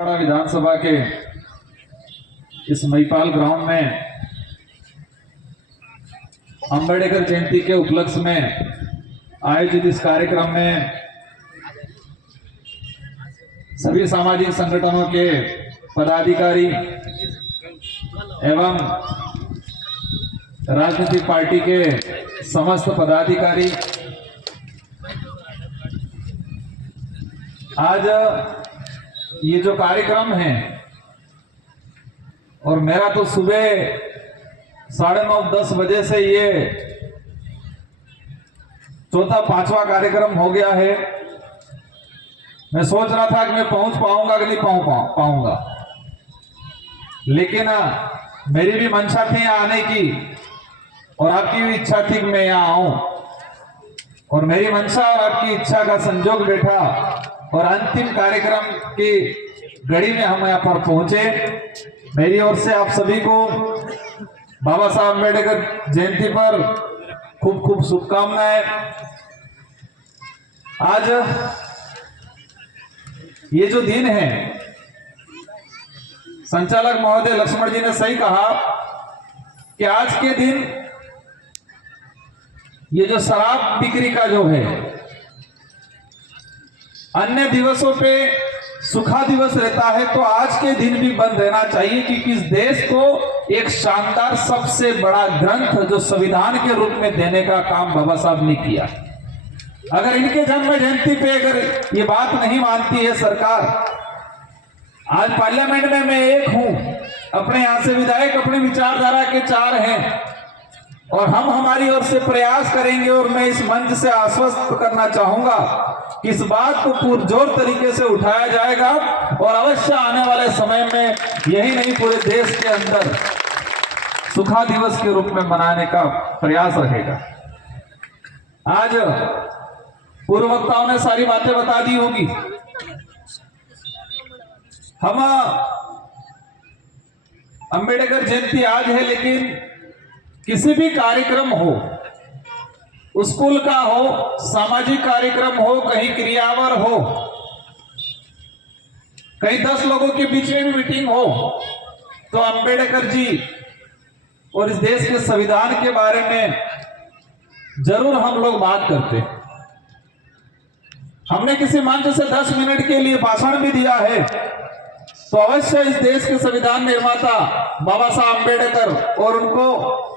विधानसभा के इस महिपाल ग्राउंड में अंबेडकर जयंती के उपलक्ष्य में आयोजित इस कार्यक्रम में सभी सामाजिक संगठनों के पदाधिकारी एवं राजनीतिक पार्टी के समस्त पदाधिकारी आज ये जो कार्यक्रम है, और मेरा तो सुबह 9:30-10 बजे से ये चौथा पांचवा कार्यक्रम हो गया है। मैं सोच रहा था कि मैं पहुंच पाऊंगा कि नहीं पाऊंगा, लेकिन मेरी भी मंशा थी यहाँ आने की और आपकी भी इच्छा थी कि मैं यहाँ आऊं, और मेरी मंशा और आपकी इच्छा का संजोग बैठा और अंतिम कार्यक्रम की घड़ी में हम यहाँ पर पहुंचे। मेरी ओर से आप सभी को बाबा साहब अम्बेडकर जयंती पर खूब खूब शुभकामनाएं। आज ये जो दिन है, संचालक महोदय लक्ष्मण जी ने सही कहा कि आज के दिन ये जो शराब बिक्री का जो है, अन्य दिवसों पे सुखा दिवस रहता है तो आज के दिन भी बंद रहना चाहिए, क्योंकि इस देश को एक शानदार सबसे बड़ा ग्रंथ जो संविधान के रूप में देने का काम बाबा साहब ने किया। अगर इनके जन्म जयंती पे अगर ये बात नहीं मानती है सरकार, आज पार्लियामेंट में मैं एक हूं, अपने यहां से विधायक अपनी विचारधारा के 4 हैं, और हम हमारी ओर से प्रयास करेंगे। और मैं इस मंच से आश्वस्त करना चाहूंगा कि इस बात को पुरजोर तरीके से उठाया जाएगा और अवश्य आने वाले समय में यही नहीं पूरे देश के अंदर सुखा दिवस के रूप में मनाने का प्रयास रहेगा। आज पूर्व वक्ताओं ने सारी बातें बता दी होगी। हम अंबेडकर जयंती आज है, लेकिन किसी भी कार्यक्रम हो, स्कूल का हो, सामाजिक कार्यक्रम हो, कहीं क्रियावर हो, कहीं 10 लोगों के बीच में भी मीटिंग हो, तो अंबेडकर जी और इस देश के संविधान के बारे में जरूर हम लोग बात करते हैं। हमने किसी मंच से 10 मिनट के लिए भाषण भी दिया है, तो अवश्य इस देश के संविधान निर्माता बाबा साहब अंबेडकर और उनको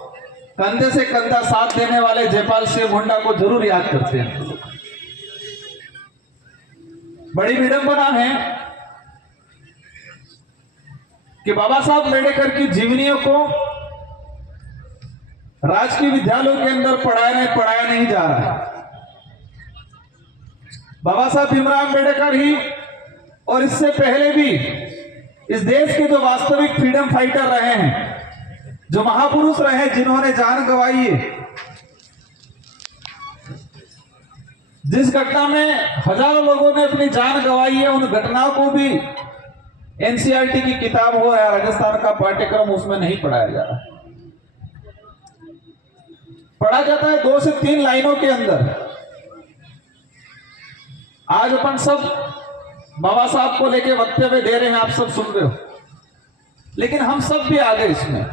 कंधे से कंधा साथ देने वाले जयपाल सिंह मुंडा को जरूर याद करते हैं। बड़ी विडंबना है कि बाबा साहब अम्बेडकर की जीवनियों को राजकीय विद्यालयों के अंदर पढ़ाया नहीं जा रहा है। बाबा साहब भीमराव अम्बेडकर ही और इससे पहले भी इस देश के जो वास्तविक फ्रीडम फाइटर रहे हैं, जो महापुरुष रहे, जिन्होंने जान गंवाई है, जिस घटना में हजारों लोगों ने अपनी जान गंवाई है, उन घटनाओं को भी एनसीईआरटी की किताब हो या राजस्थान का पाठ्यक्रम उसमें नहीं पढ़ाया जा रहा। पढ़ा जाता है 2 से 3 लाइनों के अंदर। आज अपन सब बाबा साहब को लेके वक्तव्य दे रहे हैं, आप सब सुन रहे हो, लेकिन हम सब भी आ गए इसमें।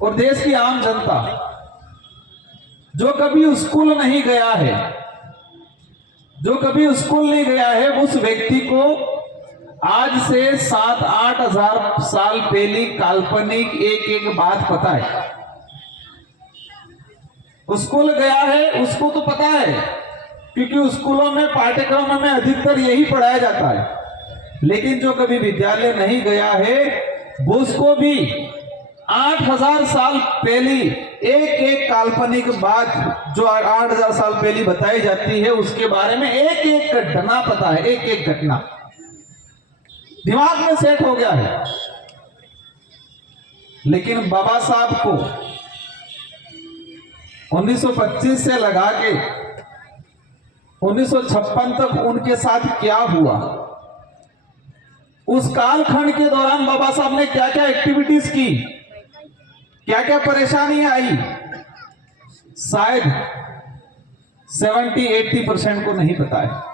और देश की आम जनता जो कभी स्कूल नहीं गया है, उस व्यक्ति को आज से 7-8 हजार साल पहले काल्पनिक एक बात पता है। स्कूल गया है उसको तो पता है, क्योंकि स्कूलों में पाठ्यक्रम में अधिकतर यही पढ़ाया जाता है। लेकिन जो कभी विद्यालय नहीं गया है, वो उसको भी 8000 साल पहले एक काल्पनिक बात जो 8000 साल पहले बताई जाती है, उसके बारे में एक घटना पता है, एक घटना दिमाग में सेट हो गया है। लेकिन बाबा साहब को 1925 से लगा के 1956 तक उनके साथ क्या हुआ, उस कालखंड के दौरान बाबा साहब ने क्या क्या एक्टिविटीज की, क्या क्या परेशानियां आई, शायद 70-80% को नहीं पता है।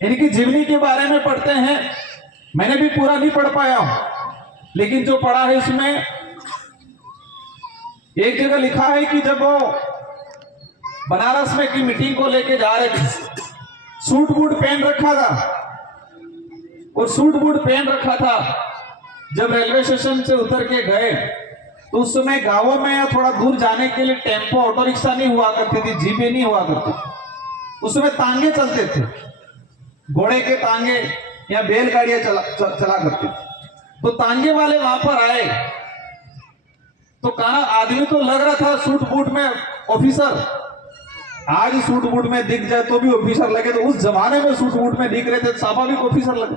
इनकी जीवनी के बारे में पढ़ते हैं मैंने भी पूरा नहीं पढ़ पाया हूं, लेकिन जो पढ़ा है उसमें एक जगह लिखा है कि जब वो बनारस में की मीटिंग को लेके जा रहे थे, सूट बूट पहन रखा था, और सूट बूट पहन रखा था। जब रेलवे स्टेशन से उतर के गए तो उस समय गांवों में या थोड़ा दूर जाने के लिए टेम्पो ऑटो रिक्शा नहीं हुआ करती थी, जीपे नहीं हुआ करती, उस समय तांगे चलते थे, घोड़े के तांगे या बैलगाड़ियां चला करती थी। तो तांगे वाले वहां पर आए तो कहा, आदमी तो लग रहा था सूट बूट में ऑफिसर, आज सूट बूट में दिख जाए तो भी ऑफिसर लगे, तो उस जमाने में सूट बूट में दिख रहे थे, स्वाभाविक ऑफिसर लगे।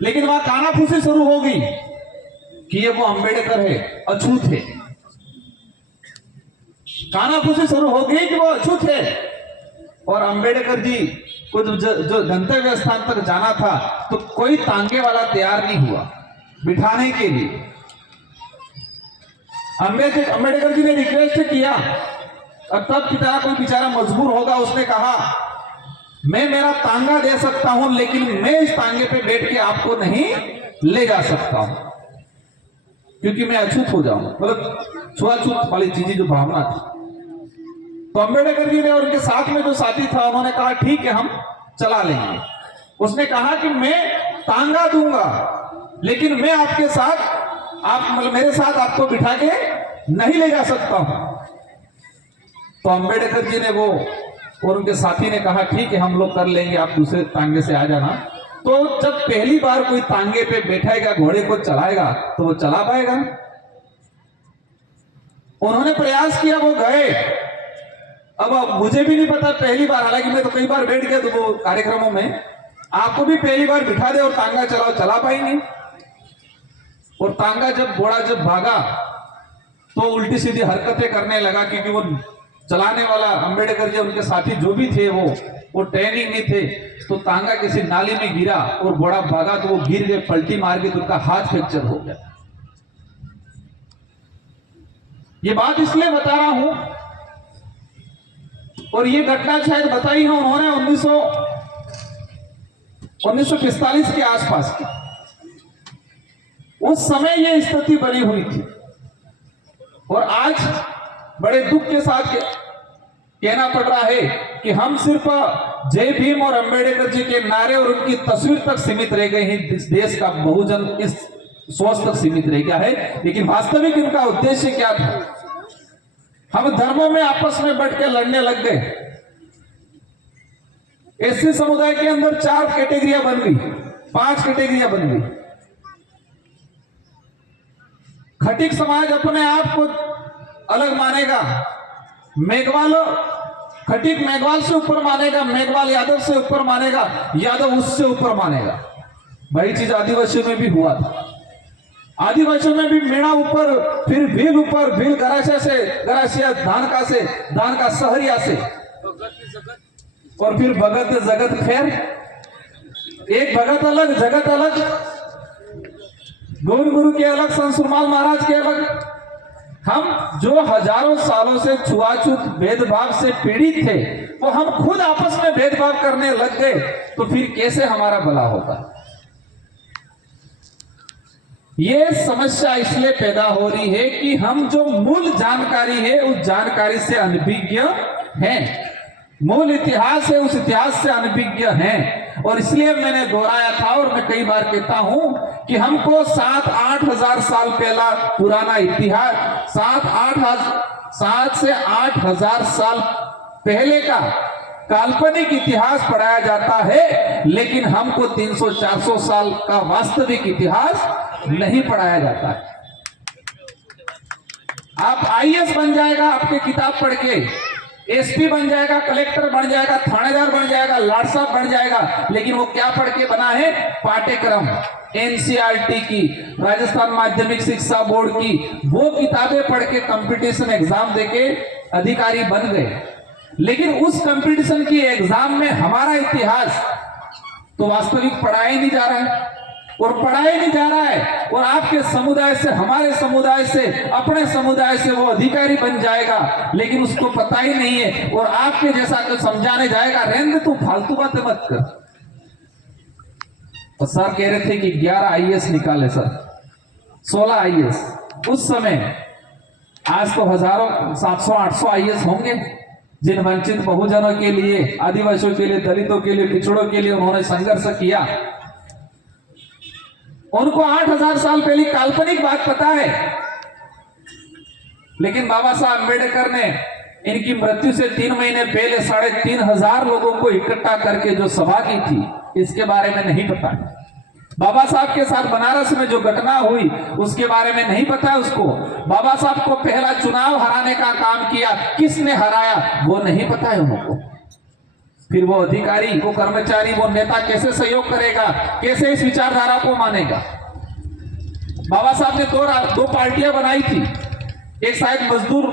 लेकिन वहां कानाफूसी शुरू हो गई कि ये वो अंबेडकर है, अछूत है। कानाफूसी शुरू हो गई कि वो अछूत है, और अंबेडकर जी को जो गंतव्य स्थान तक जाना था तो कोई तांगे वाला तैयार नहीं हुआ बिठाने के लिए। अंबेडकर जी ने रिक्वेस्ट किया, अब तब कोई बेचारा मजबूर होगा, उसने कहा मैं मेरा तांगा दे सकता हूं, लेकिन मैं इस तांगे पे बैठ के आपको नहीं ले जा सकता हूं, क्योंकि मैं अछूत हो जाऊंगा, मतलब छुआछूत वाली चीजें जो भावना थी। तो अंबेडकर जी ने और उनके साथ में जो साथी था उन्होंने कहा ठीक है हम चला लेंगे। उसने कहा कि मैं तांगा दूंगा, लेकिन मैं आपके साथ, आप मतलब मेरे साथ आपको बिठा के नहीं ले जा सकता हूं। तो अंबेडकर जी ने वो और उनके साथी ने कहा ठीक है हम लोग कर लेंगे, आप दूसरे तांगे से आ जाना। तो जब पहली बार कोई तांगे पे बैठाएगा, घोड़े को चलाएगा, तो वो चला पाएगा। उन्होंने प्रयास किया, वो गए। अब मुझे भी नहीं पता पहली बार, हालांकि मैं तो कई बार बैठ गया तो वो कार्यक्रमों में, आपको भी पहली बार बिठा दे और तांगा चलाओ, चला पाएंगे। और तांगा जब घोड़ा जब भागा तो उल्टी सीधी हरकतें करने लगा, क्योंकि वो चलाने वाला अंबेडकर जी उनके साथी जो भी थे वो ट्रेनिंग नहीं थे। तो तांगा किसी नाली में गिरा और घोड़ा भागा तो वो गिर गए, पलटी मार के, तो उनका हाथ फ्रैक्चर हो गया। ये बात इसलिए बता रहा हूं, और ये घटना शायद बताई है उन्होंने 1945 के आसपास की। उस समय ये स्थिति बनी हुई थी, और आज बड़े दुख के साथ कहना पड़ रहा है कि हम सिर्फ जय भीम और अंबेडकर जी के नारे और उनकी तस्वीर तक सीमित रह गए हैं। इस देश का बहुजन इस सोच तक सीमित रह गया है, लेकिन वास्तविक इनका उद्देश्य क्या था? हम धर्मों में आपस में बैठ के लड़ने लग गए। एससी समुदाय के अंदर 4 कैटेगरियां बन गई, 5 कैटेगरियां बन गई। खटिक समाज अपने आप को अलग मानेगा, मेघवाल खटिक मेघवाल से ऊपर मानेगा, मेघवाल यादव से ऊपर मानेगा, यादव उससे ऊपर मानेगा। वही चीज आदिवासियों में भी हुआ था। आदिवासियों में भी मेणा ऊपर, फिर भील ऊपर, भील गरासिया धानका से, धानका सहरिया से, और फिर भगत जगत खैर। एक भगत अलग, जगत अलग, गोविंद गुरु के अलग, संत सुरमाल महाराज के अलग। हम जो हजारों सालों से छुआछूत भेदभाव से पीड़ित थे, वो हम खुद आपस में भेदभाव करने लग गए, तो फिर कैसे हमारा भला होगा? ये समस्या इसलिए पैदा हो रही है कि हम जो मूल जानकारी है उस जानकारी से अनभिज्ञ हैं, मूल इतिहास है उस इतिहास से अनभिज्ञ हैं। और इसलिए मैंने दोहराया था, और मैं कई बार कहता हूं कि हमको 7-8 हजार साल पहला पुराना इतिहास, 7 से 8 हजार साल पहले का काल्पनिक इतिहास पढ़ाया जाता है, लेकिन हमको 300-400 साल का वास्तविक इतिहास नहीं पढ़ाया जाता है। आप आईएएस बन जाएगा आपके किताब पढ़ के, एसपी बन जाएगा, कलेक्टर बन जाएगा, थानेदार बन जाएगा, लाट साहब बन जाएगा, लेकिन वो क्या पढ़ के बना है? पाठ्यक्रम एनसीईआरटी की, राजस्थान माध्यमिक शिक्षा बोर्ड की वो किताबें पढ़ के कंपटीशन एग्जाम देके अधिकारी बन गए। लेकिन उस कंपटीशन की एग्जाम में हमारा इतिहास तो वास्तविक पढ़ाया ही नहीं जा रहा है, और पढ़ाया नहीं जा रहा है। और आपके समुदाय से, हमारे समुदाय से, अपने समुदाय से वो अधिकारी बन जाएगा, लेकिन उसको पता ही नहीं है, और आपके जैसा कुछ समझाने जाएगा, रहने तू फालतू बातें मत कर। और सर कह रहे थे कि 11 आईएएस निकाले सर, 16 आईएएस उस समय। आज तो हजारों 700-800 आईएएस होंगे जिन वंचित बहुजनों के लिए, आदिवासियों के लिए, दलितों के लिए, पिछड़ों के लिए उन्होंने संघर्ष किया। उनको 8000 साल पहले काल्पनिक बात पता है, लेकिन बाबा साहब अम्बेडकर ने इनकी मृत्यु से 3 महीने पहले 3500 लोगों को इकट्ठा करके जो सभा की थी, इसके बारे में नहीं पता। बाबा साहब के साथ बनारस में जो घटना हुई उसके बारे में नहीं पता उसको। बाबा साहब को पहला चुनाव हराने का काम किया, किसने हराया वो नहीं पता है उनको। फिर वो अधिकारी, वो कर्मचारी, वो नेता कैसे सहयोग करेगा, कैसे इस विचारधारा को मानेगा। बाबा साहब ने दो पार्टियां बनाई थी, एक शायद मजदूर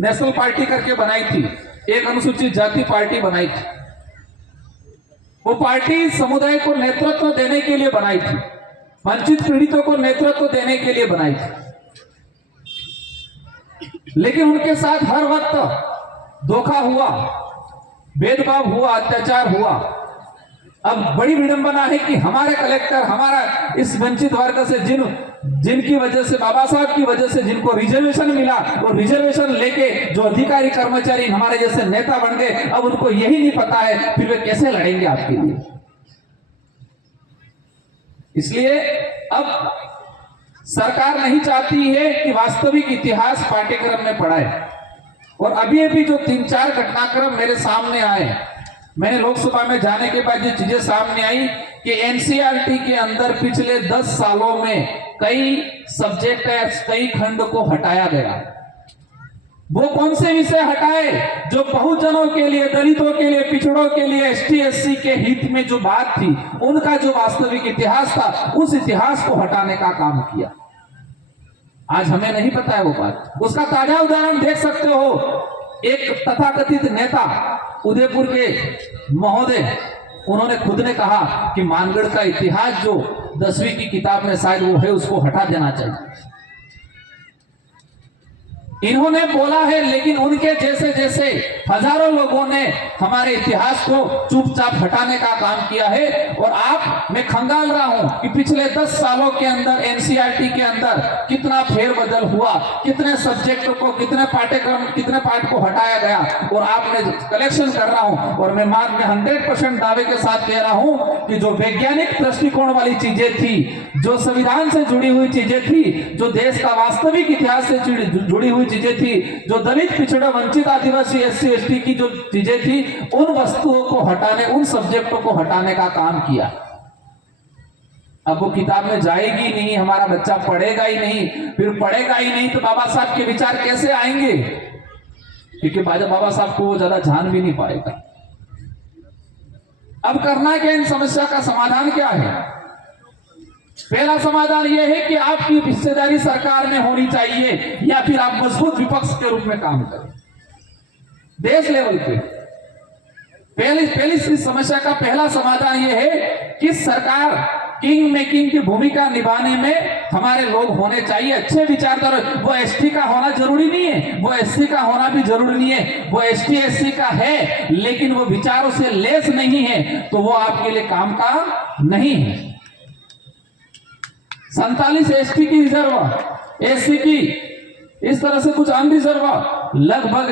नेशनल पार्टी करके बनाई थी, एक अनुसूचित जाति पार्टी बनाई थी। वो पार्टी समुदाय को नेतृत्व देने के लिए बनाई थी, वंचित पीड़ितों को नेतृत्व देने के लिए बनाई थी, लेकिन उनके साथ हर वक्त धोखा हुआ, भेदभाव हुआ, अत्याचार हुआ। अब बड़ी विडंबना है कि हमारे कलेक्टर, हमारा इस वंचित वर्ग से जिनकी वजह से, बाबा साहब की वजह से जिनको रिजर्वेशन मिला, और रिजर्वेशन लेके जो अधिकारी कर्मचारी हमारे जैसे नेता बन गए, अब उनको यही नहीं पता है फिर वे कैसे लड़ेंगे आपके लिए। इसलिए अब सरकार नहीं चाहती है कि वास्तविक इतिहास पाठ्यक्रम में पढ़ाए। और अभी अभी जो 3-4 घटनाक्रम मेरे सामने आए, मैंने लोकसभा में जाने के बाद जो चीजें सामने आई कि एनसीईआरटी के अंदर पिछले 10 सालों में कई सब्जेक्ट, कई खंड को हटाया गया। वो कौन से विषय हटाए जो बहुजनों के लिए, दलितों के लिए, पिछड़ों के लिए, एसटी एससी के हित में जो बात थी, उनका जो वास्तविक इतिहास था, उस इतिहास को हटाने का काम किया। आज हमें नहीं पता है वो बात। उसका ताजा उदाहरण देख सकते हो, एक तथाकथित नेता उदयपुर के महोदय, उन्होंने खुद ने कहा कि मानगढ़ का इतिहास जो 10वीं की किताब में शायद वो है, उसको हटा देना चाहिए। इन्होंने बोला है, लेकिन उनके जैसे जैसे हजारों लोगों ने हमारे इतिहास को चुपचाप हटाने का काम किया है। और मैं खंगाल रहा हूं कि पिछले 10 सालों के अंदर एनसीईआरटी के अंदर कितना फेरबदल हुआ, कितने सब्जेक्ट को, कितने पाठ्यक्रम, कितने पाठ को हटाया गया। और आपने कलेक्शन कर रहा हूं, और मैं 100% दावे के साथ कह रहा हूं कि जो वैज्ञानिक दृष्टिकोण वाली चीजें थी, जो संविधान से जुड़ी हुई चीजें थी, जो देश का वास्तविक इतिहास से जुड़ी हुई चीजें थी, जो दलित, पिछड़ा, वंचित, आदिवासी, एससी एसटी की जो चीजें थी, उन वस्तुओं को हटाने, उन सब्जेक्टों को हटाने का काम किया। अब वो किताब में जाएगी नहीं, हमारा बच्चा पढ़ेगा ही नहीं, फिर पढ़ेगा ही नहीं तो बाबा साहब के विचार कैसे आएंगे? क्योंकि बाबा साहब को वो ज्यादा जान भी नहीं पाएगा। अब करना क्या, इन समस्या का समाधान क्या है? पहला समाधान यह है कि आपकी हिस्सेदारी सरकार में होनी चाहिए, या फिर आप मजबूत विपक्ष के रूप में काम करें देश लेवल पे। पहली समस्या का पहला समाधान यह है कि सरकार किंग मेकिंग की भूमिका निभाने में हमारे लोग होने चाहिए, अच्छे विचारधारा। वो एसटी का होना जरूरी नहीं है, वो एससी का होना भी जरूरी नहीं है, वो एसटी एससी का है, लेकिन वो विचारों से लेस नहीं है तो वो आपके लिए काम का नहीं है। 47 एसटी की रिजर्व, एससी की इस तरह से कुछ अनरिजर्व, लगभग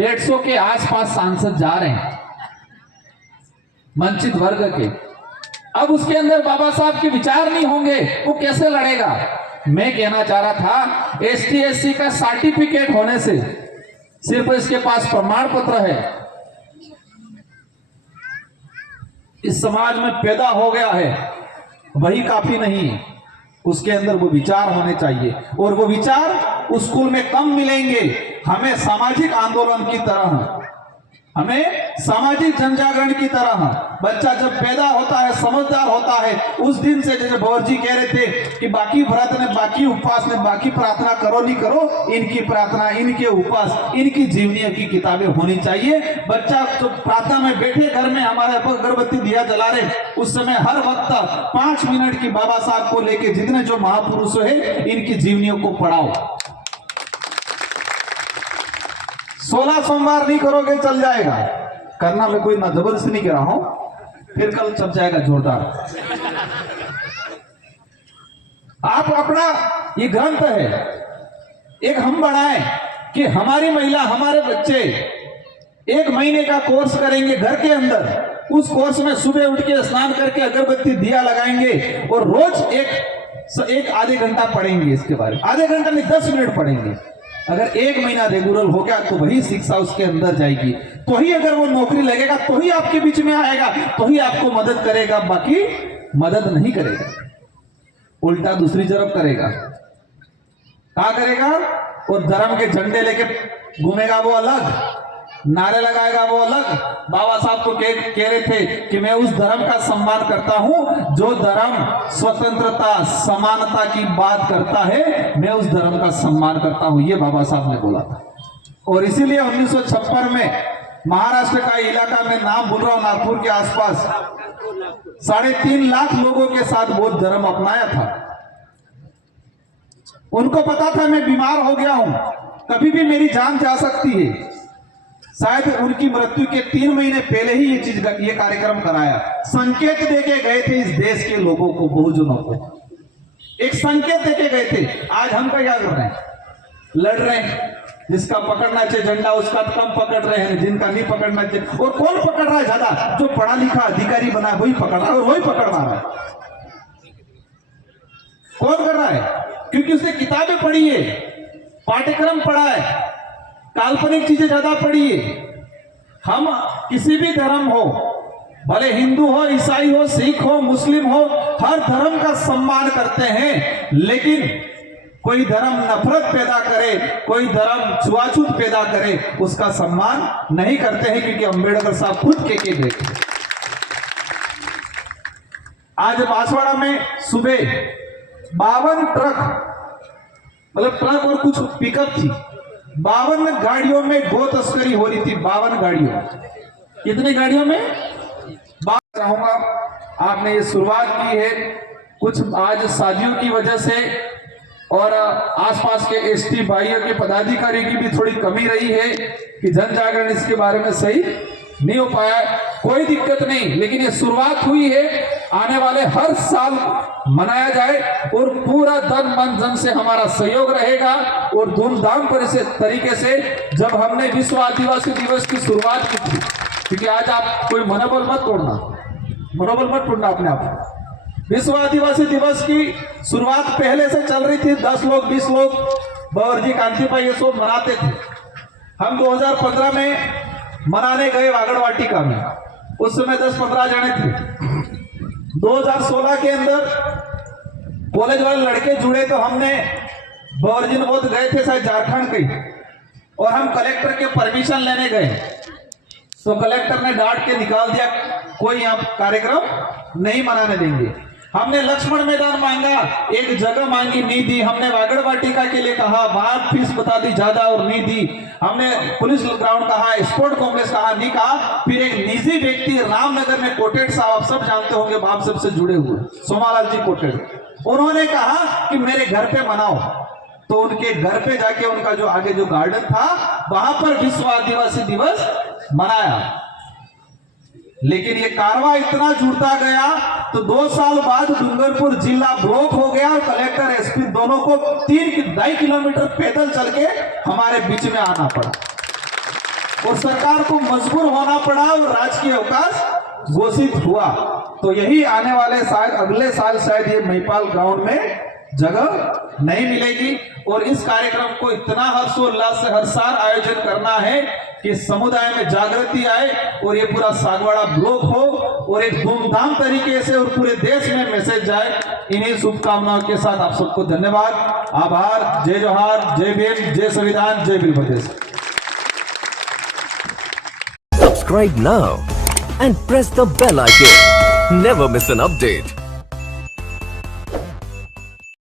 150 के आसपास सांसद जा रहे हैं वंचित वर्ग के। अब उसके अंदर बाबा साहब के विचार नहीं होंगे, वो कैसे लड़ेगा? मैं कहना चाह रहा था, एसटी एससी का सर्टिफिकेट होने से, सिर्फ इसके पास प्रमाण पत्र है, इस समाज में पैदा हो गया है, वही काफी नहीं है। उसके अंदर वो विचार होने चाहिए, और वो विचार उस स्कूल में कम मिलेंगे। हमें सामाजिक आंदोलन की तरह, हमें सामाजिक जनजागरण की तरह, बच्चा जब पैदा होता है, समझदार होता है, उस दिन से, जैसे भवर जी कह रहे थे कि बाकी व्रत ने, बाकी उपवास ने, बाकी प्रार्थना करो नहीं करो, इनकी प्रार्थना, इनके उपवास, इनकी जीवनियों की किताबें होनी चाहिए। बच्चा तो प्रार्थना में बैठे, घर में हमारे अगरबत्ती दिया जला रहे, उस समय हर वक्त 5 मिनट की बाबा साहब को लेके जितने जो महापुरुष है, इनकी जीवनियों को पढ़ाओ। 16 सोमवार नहीं करोगे चल जाएगा, करना मैं कोई ना जबरदस्ती नहीं कर रहा हूं, फिर कल चल जाएगा जोरदार। आप अपना ये ग्रंथ है, एक हम बढ़ाएं कि हमारी महिला, हमारे बच्चे 1 महीने का कोर्स करेंगे घर के अंदर। उस कोर्स में सुबह उठ के स्नान करके अगरबत्ती दिया लगाएंगे और रोज एक आधे घंटा पढ़ेंगे इसके बारे में। आधे घंटा नहीं, 10 मिनट पढ़ेंगे। अगर 1 महीना रेगुलर हो गया तो वही शिक्षा उसके अंदर जाएगी, तो ही अगर वो नौकरी लगेगा, तो ही आपके बीच में आएगा, तो ही आपको मदद करेगा, बाकी मदद नहीं करेगा, उल्टा दूसरी तरफ करेगा। क्या करेगा? और धर्म के झंडे लेके घूमेगा वो अलग, नारे लगाएगा वो अलग। बाबा साहब तो कह रहे थे कि मैं उस धर्म का सम्मान करता हूं जो धर्म स्वतंत्रता समानता की बात करता है, मैं उस धर्म का सम्मान करता हूं, ये बाबा साहब ने बोला था। और इसीलिए 1956 में महाराष्ट्र का इलाका में नाम बोल रहा हूं, नागपुर के आसपास 3.5 लाख लोगों के साथ बौद्ध धर्म अपनाया था। उनको पता था मैं बीमार हो गया हूं, कभी भी मेरी जान जा सकती है। शायद उनकी मृत्यु के 3 महीने पहले ही ये कार्यक्रम कराया, संकेत देके गए थे इस देश के लोगों को, बहुजनों को एक संकेत देके गए थे। आज हम क्या कर रहे हैं? लड़ रहे हैं, जिसका पकड़ना चाहिए झंडा उसका कम पकड़ रहे हैं, जिनका नहीं पकड़ना चाहिए। और कौन पकड़ रहा है ज्यादा? जो पढ़ा लिखा अधिकारी बना है वही पकड़ रहा है, और वही पकड़ रहा है। कौन कर रहा है? क्योंकि उसने किताबें पढ़ी है, पाठ्यक्रम पढ़ा है, काल्पनिक चीजें ज्यादा पढ़ी है। हम किसी भी धर्म हो, भले हिंदू हो, ईसाई हो, सिख हो, मुस्लिम हो, हर धर्म का सम्मान करते हैं, लेकिन कोई धर्म नफरत पैदा करे, कोई धर्म छुआछूत पैदा करे, उसका सम्मान नहीं करते हैं, क्योंकि अंबेडकर साहब खुद के गए। आज बांसवाड़ा में सुबह 52 ट्रक, मतलब ट्रक और कुछ पिकअप थी, 52 गाड़ियों में गो तस्करी हो रही थी। 52 गाड़ियों, कितनी गाड़ियों में? बात रहूंगा, आपने ये शुरुआत की है कुछ आज शादियों की वजह से और आसपास के एसटी भाइयों के पदाधिकारी की भी थोड़ी कमी रही है कि जन जागरण इसके बारे में सही नहीं हो पाया। कोई दिक्कत नहीं, लेकिन ये शुरुआत हुई है, आने वाले हर साल मनाया जाए और पूरा तन मन धन से हमारा सहयोग रहेगा। और धूमधाम तरीके से जब हमने विश्व आदिवासी दिवस की शुरुआत की थी, क्योंकि आज आप कोई मनोबल मत तोड़ना अपने आप। विश्व आदिवासी दिवस की शुरुआत पहले से चल रही थी, 10 लोग 20 लोग बावर्जी कांतिभाई ये सब मनाते थे। हम 2015 में मनाने गए वागड़ वाटिका में, उस समय 10-15 जने थे। 2016 के अंदर कॉलेज वाले लड़के जुड़े तो हमने बावर्जी बोध गए थे, शायद झारखंड के, और हम कलेक्टर के परमिशन लेने गए तो कलेक्टर ने डांट के निकाल दिया, कोई यहाँ कार्यक्रम नहीं मनाने देंगे। हमने लक्ष्मण मैदान मांगा, एक जगह मांगी, नहीं दी। हमने वागड़ वाटिका के लिए कहा, बात फीस बता दी ज्यादा और नहीं दी। हमने पुलिस ग्राउंड कहा, स्पोर्ट कॉम्प्लेक्स कहा, नहीं कहा। फिर एक निजी व्यक्ति रामनगर में कोटेड साहब, आप सब जानते होंगे, बाप सबसे जुड़े हुए सोमालाल जी कोटेड, उन्होंने कहा कि मेरे घर पे मनाओ। तो उनके घर पे जाके उनका जो आगे जो गार्डन था वहां पर विश्व आदिवासी दिवस मनाया। लेकिन ये कारवा इतना जुड़ता गया तो 2 साल बाद डूंगरपुर जिला ब्लॉक हो गया और कलेक्टर एसपी दोनों को 3-2.5 किलोमीटर पैदल चल के हमारे बीच में आना पड़ा और सरकार को मजबूर होना पड़ा और राजकीय अवकाश घोषित हुआ। तो यही आने वाले शायद अगले साल शायद ये महिपाल ग्राउंड में जगह नहीं मिलेगी। और इस कार्यक्रम को इतना हर्षोल्लास से हर साल आयोजन करना है कि समुदाय में जागृति आए और ये पूरा सागवाड़ा ब्लॉक हो और एक धूमधाम तरीके से और पूरे देश में मैसेज जाए। इन्हीं शुभकामनाओं के साथ आप सबको धन्यवाद, आभार। जय जोहार, जय भीम, जय संविधान, जय वीर प्रदेश। Subscribe now and press the bell icon. Never miss an update.